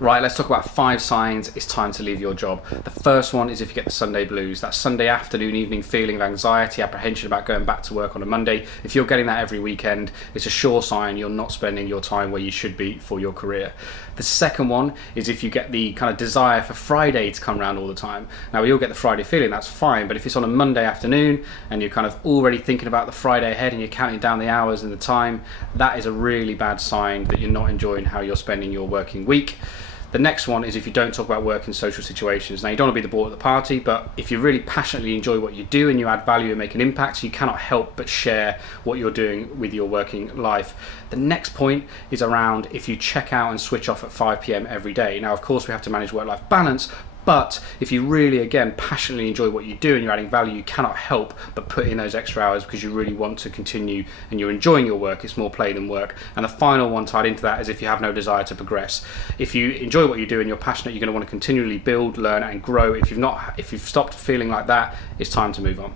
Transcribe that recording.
Right, let's talk about 5 signs it's time to leave your job. The first one is if you get the Sunday blues, that Sunday afternoon, evening feeling of anxiety, apprehension about going back to work on a Monday. If you're getting that every weekend, it's a sure sign you're not spending your time where you should be for your career. The second one is if you get the kind of desire for Friday to come around all the time. Now, we all get the Friday feeling, that's fine, but if it's on a Monday afternoon and you're kind of already thinking about the Friday ahead and you're counting down the hours and the time, that is a really bad sign that you're not enjoying how you're spending your working week. The next one is if you don't talk about work in social situations. Now, you don't want to be the ball at the party, but if you really passionately enjoy what you do and you add value and make an impact, you cannot help but share what you're doing with your working life. The next point is around if you check out and switch off at 5 p.m. every day. Now, of course, we have to manage work-life balance, but if you really, again, passionately enjoy what you do and you're adding value, you cannot help but put in those extra hours because you really want to continue and you're enjoying your work. It's more play than work. And the final one tied into that is if you have no desire to progress. If you enjoy what you do and you're passionate, you're going to want to continually build, learn and grow. If you've stopped feeling like that, it's time to move on.